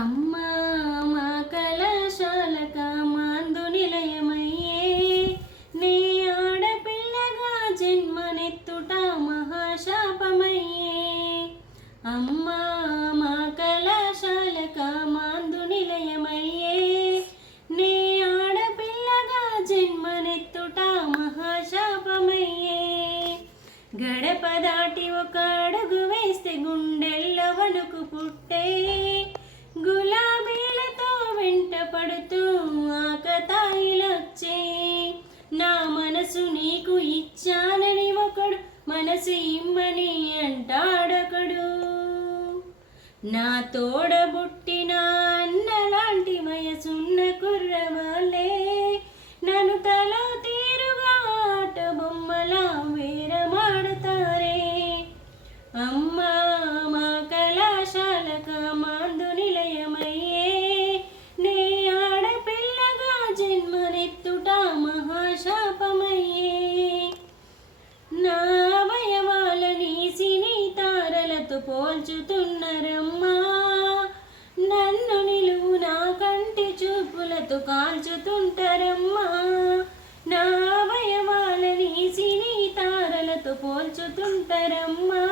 అమ్మా మా కళాశాల కామాందు నిలయమయ్యే నే ఆడపిల్లగా జన్మనెత్తుట మహాశాపమయ్యే. అమ్మా మా కళాశాల కామాందు నిలయమయ్యే నే ఆడపిల్లగా జన్మనెత్తుట మహాశాపమయ్యే. గడప దాటి ఒక అడుగు వేస్తే గుండెల్ల వణుకు పుట్టే, గులాబీలతో వెంట పడుతూ ఆకతాయిలొచ్చే. నా మనసు నీకు ఇచ్చానని ఒకడు, మనసు ఇమ్మని అంటాడొకడు. నా తోడబుట్టిన అన్నలాంటి వయసున్న కుర్రవాళ్ళే నన్ను తల తీరుగా ఆట బొమ్మలా వేరమాడుతారే. అమ్మా మా కళాశాల కామాందు నిలయమయ్యే నే ఆడపిల్లగా జన్మనెత్తుట మహాశాపమయ్యే. నా అవయవాలని సినీ తారలతో పోల్చుతున్నరమ్మా, నన్ను నిలువు నా కంటి చూపులతో కాల్చుతుంటారమ్మా. నా అవయవాలని సినీ తారలతో పోల్చుతుంటారమ్మా,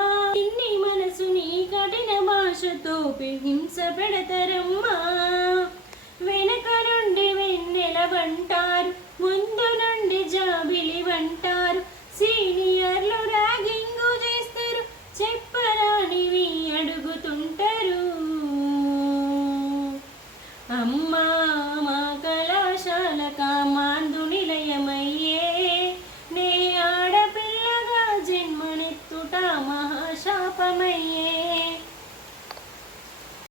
ఇన్ని మనసుని కఠిన భాషతో హింస పెడతారమ్మా. వెనక నుండి వెన్నెల వంటారు, ముందు నుండి జాబిలి వంటారు, సీనియర్లు